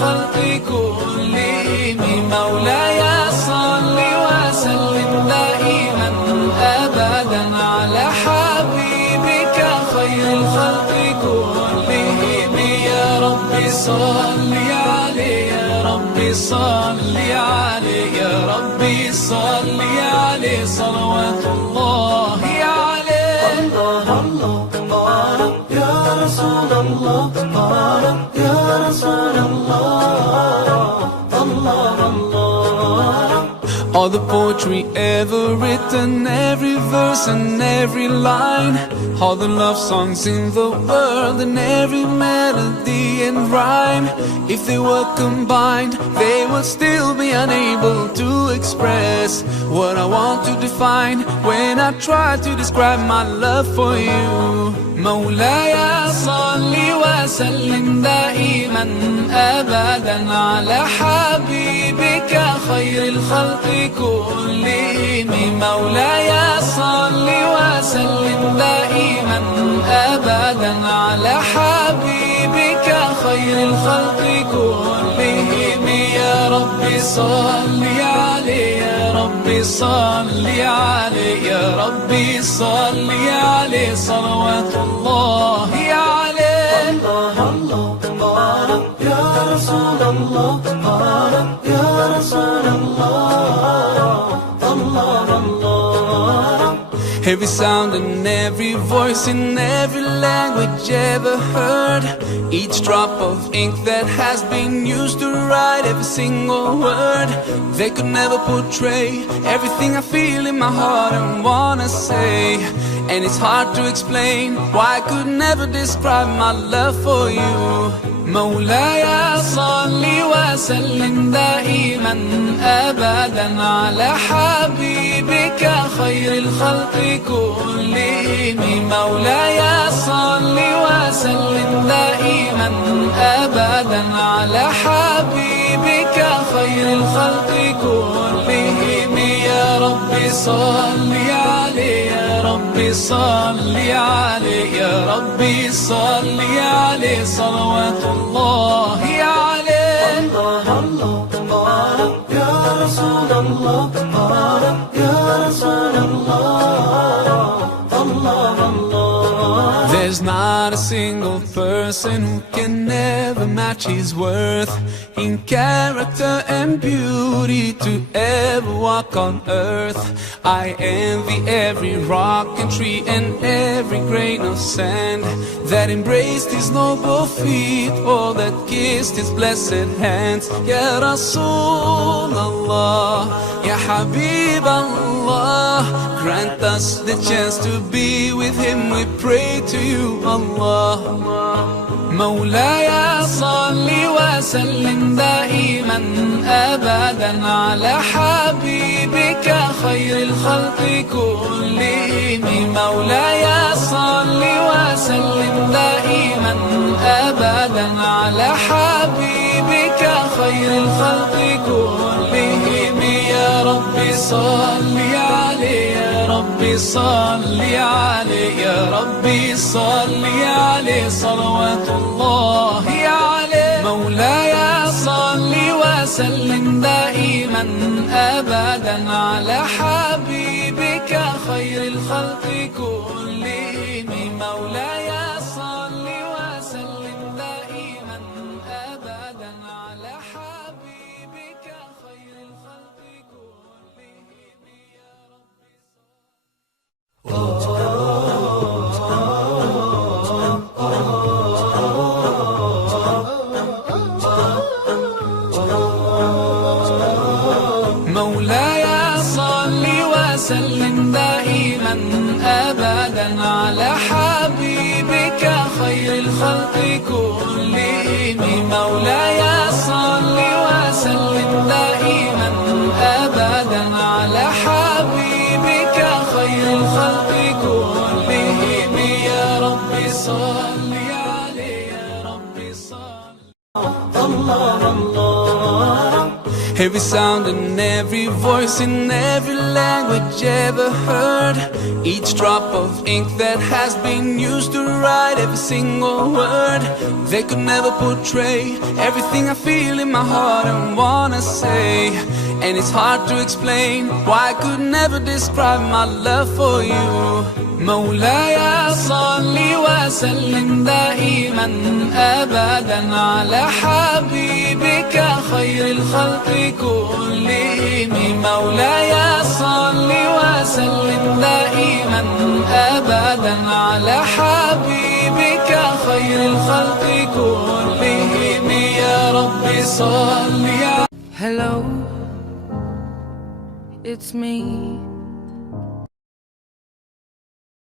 الخلق كلهم مولاي صل وسلم دائما أبدا على حبيبك خير الخلق كلهم يا رب صل عليه يا رب صل عليه يا رب صل عليه صلوات الله عليه. الله الله الله يا رسول الله يا رسول الله الله الله. All the poetry ever written, every verse and every line, all the love songs in the world and every melody and rhyme, if they were combined, they would still be unable to express what I want to define when I try to describe my love for you. مولاي صل وسلم دائما أبدا على حبيبك خير الخلق كلهم مولاي صل وسلم دائما أبدا على حبيبك خير الخلق كلهم يا رب صل عليه يا رب صل عليه يا رب صل عليه صلوات الله عليه. الله الله الله يا رسول الله يا رسول الله الله الله. Every sound and every voice in every language ever heard, each drop of ink that has been used to write every single word, they could never portray everything I feel in my heart and wanna say. And it's hard to explain why I could never describe my love for you. مولاي صل وسلم دائما أبدا على حبيبك خير الخلق كلهم مولاي صل وسلم دائما أبدا على حبيبك خير الخلق كلهم يا رب صل عليه يا رب صل عليه يا رب صل عليه صلوات الله عليه. الله الله الله يا رسول الله يا رسول الله الله الله. There's not a single person who can never match his worth in character and beauty to ever walk on earth. I envy every rock and tree and every grain of sand that embraced his noble feet or that kissed his blessed hands. Ya Rasul Allah, Ya Habib Allah, grant us the chance to be with him, we pray to you Allah. مولاي صل وسلم دائما أبدا على حبيبك خير الخلق كلهم مولاي صل وسلم دائما أبدا على حبيبك خير الخلق كلهم يا رب صل عليه يا رب صل عليه يا رب صل عليه صلوات الله عليه. مولاي صل وسلم دائما أبدا على حبيبك خير الخلق كلهم مولاي صل وسلم دائما أبدا على حبيبك خير الخلق كلهم يا رب. مولاي صل وسلم دائما أبدا على حبيبك خير الخلق كلهم مولاي صل وسلم دائما أبدا على حبيبك خير الخلق كلهم يا رب صل عليه يا رب صل. الله الله. Every sound and every voice in every language ever heard. Each drop of ink that has been used to write every single word. They could never portray everything I feel in my heart and wanna say. And it's hard to explain why I could never describe my love for you. مولاي صل وسلم دائما أبدا على حبيبك خير الخلق كلهم. مولاي صل وسلم دائما أبدا على حبيبك خير الخلق كلهم. يا رب صل. Hello, it's me.